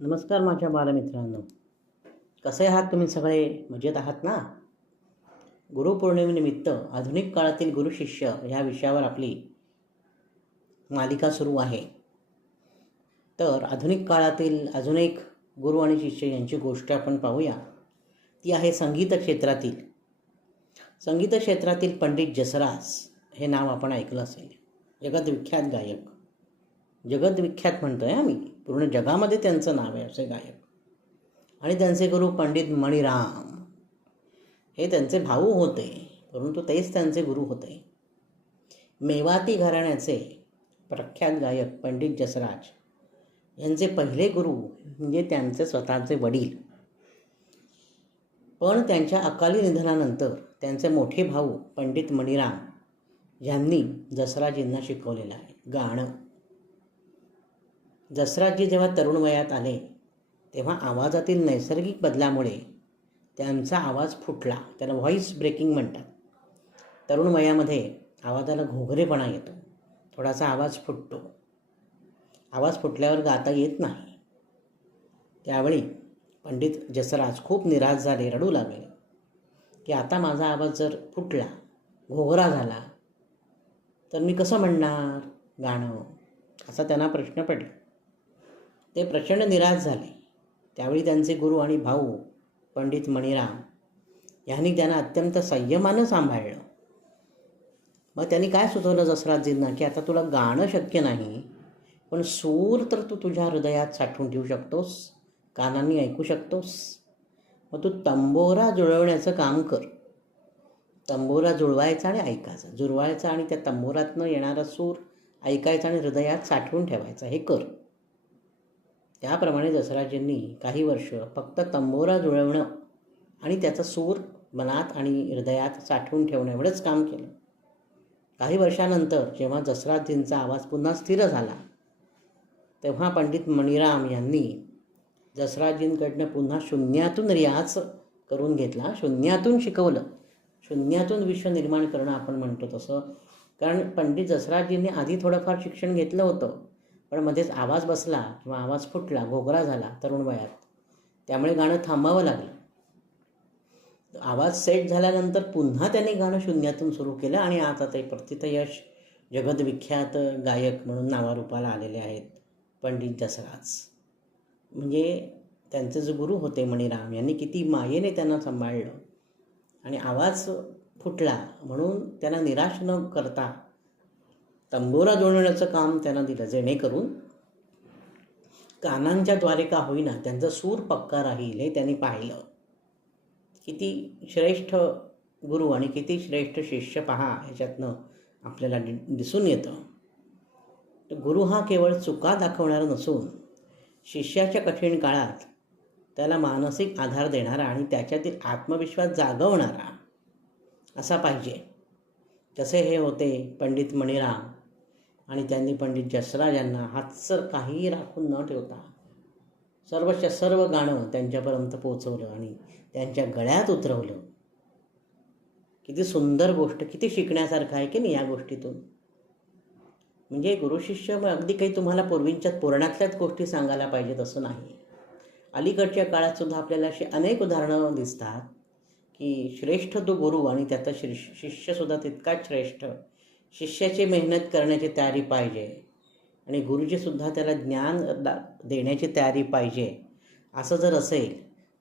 नमस्कार माझ्या बालमित्रांनो, कसे आहात तुम्ही सगळे? मजेत आहात ना? गुरुपौर्णिमेनिमित्त आधुनिक काळातील गुरु शिष्य ह्या विषयावर आपली मालिका सुरू आहे. तर आधुनिक काळातील अजून एक गुरु आणि शिष्य यांची गोष्ट आपण पाहूया. ती आहे संगीत क्षेत्रातील पंडित जसराज हे नाव आपण ऐकलं असेल. जगद्विख्यात गायक, जगद्विख्यात म्हणतोय आम्ही, पूर्ण जगामध्ये त्यांचं नाव आहे असे गायक. आणि त्यांचे गुरु पंडित मणिराम हे त्यांचे भाऊ होते, परंतु तेच त्यांचे गुरु होते. मेवाती घराण्याचे प्रख्यात गायक पंडित जसराज यांचे पहिले गुरु म्हणजे त्यांचे स्वतःचे वडील. पण त्यांच्या अकाली निधनानंतर त्यांचे मोठे भाऊ पंडित मणिराम यांनी जसराजींना शिकवलेलं आहे गाणं. जसराजी जेव्हा तरुण वयात आले तेव्हा आवाजातील नैसर्गिक बदलामुळे त्यांचा आवाज फुटला. त्याला व्हॉईस ब्रेकिंग म्हणतात. तरुण वयामध्ये आवाजाला घोगरेपणा येतो, थोडासा आवाज फुटतो. आवाज फुटल्यावर गाता येत नाही. त्यावेळी पंडित जसराज खूप निराश झाले, रडू लागले की आता माझा आवाज जर फुटला, घोगरा झाला तर मी कसं म्हणणार गाणं, असा त्यांना प्रश्न पडला. ते प्रचंड निराश झाले. त्यावेळी त्यांचे गुरु आणि भाऊ पंडित मणिराम यांनी त्यांना अत्यंत संयमानं सांभाळलं. मग त्यांनी काय सुचवलं जसराजींना की आता तुला गाणं शक्य नाही, पण सूर तर तू तुझ्या हृदयात साठवून ठेवू शकतोस, कानांनी ऐकू शकतोस. मग तू तंबोरा जुळवण्याचं काम कर. तंबोरा जुळवायचा आणि ऐकायचा, जुळवायचा आणि त्या तंबोरातनं येणारा सूर ऐकायचा आणि हृदयात साठवून ठेवायचा, हे कर. त्याप्रमाणे जसराजींनी काही वर्ष फक्त तंबोरा जुळवणं आणि त्याचा सूर मनात आणि हृदयात साठवून ठेवणं एवढंच काम केलं. काही वर्षानंतर जेव्हा जसराजींचा आवाज पुन्हा स्थिर झाला तेव्हा पंडित मणिराम यांनी जसराजींकडनं पुन्हा शून्यातून रियाज करून घेतला, शून्यातून शिकवलं. शून्यातून विश्व निर्माण करणं आपण म्हणतो तसं. कारण पंडित जसराजींनी आधी थोडंफार शिक्षण घेतलं होतं, पण मध्येच आवाज बसला किंवा आवाज फुटला, घोगरा झाला तरुण वयात, त्यामुळे गाणं थांबावं लागलं. आवाज सेट झाल्यानंतर पुन्हा त्यांनी गाणं शून्यातून सुरू केलं आणि आता ते प्रथितयश जगद्विख्यात गायक म्हणून नावारूपाला आलेले आहेत पंडित जसराज. म्हणजे त्यांचे जे गुरु होते मणिराम यांनी किती मायेने त्यांना सांभाळलं आणि आवाज फुटला म्हणून त्यांना निराश न करता तंबोरा जुळवण्याचं काम त्यांना दिलं, जेणेकरून कानांच्या द्वारे का होईना त्यांचा सूर पक्का राहील हे त्यांनी पाहिलं. किती श्रेष्ठ गुरु आणि किती श्रेष्ठ शिष्य पहा ह्याच्यातनं आपल्याला दिसून येतं. तर गुरु हा केवळ चुका दाखवणारा नसून शिष्याच्या कठीण काळात त्याला मानसिक आधार देणारा आणि त्याच्यातील आत्मविश्वास जागवणारा असा पाहिजे. तसे हे होते पंडित मणिराम. आणि त्यांनी पंडित जसराज यांना हातसर काहीही राखून न ठेवता सर्वच्या सर्व गाणं त्यांच्यापर्यंत पोचवलं आणि त्यांच्या गळ्यात उतरवलं. किती सुंदर गोष्ट, किती शिकण्यासारखं आहे की नाही या गोष्टीतून. म्हणजे गुरुशिष्य मग अगदी काही तुम्हाला पूर्वींच्यात पुराणातल्याच गोष्टी सांगायला पाहिजेत असं नाही. अलीकडच्या काळात सुद्धा आपल्याला अशी अनेक उदाहरणं दिसतात की श्रेष्ठ तो गुरु आणि त्याचा शिष्यसुद्धा तितकाच श्रेष्ठ. शिष्याची मेहनत करण्याची तयारी पाहिजे आणि गुरुजीसुद्धा त्याला ज्ञान देण्याची तयारी पाहिजे. असं जर असेल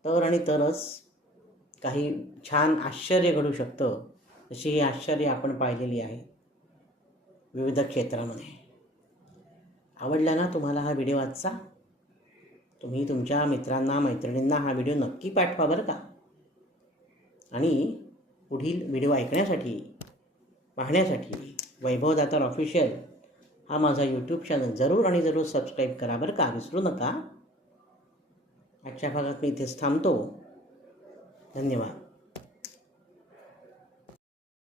तर आणि तरच काही छान आश्चर्य घडू शकतं. तशी ही आश्चर्य आपण पाहिलेली आहे विविध क्षेत्रामध्ये. आवडला ना तुम्हाला हा व्हिडिओ आजचा? तुम्ही तुमच्या मित्रांना मैत्रिणींना हा व्हिडिओ नक्की पाठवा बरं का. आणि पुढील व्हिडिओ ऐकण्यासाठी, पाहण्यासाठी वैभवदातार ऑफिशियल हा माझा यूट्यूब चॅनल जरूर आणि जरूर सबस्क्राईब करा बरं का, विसरू नका. आजच्या भागात मी इथेच थांबतो. धन्यवाद.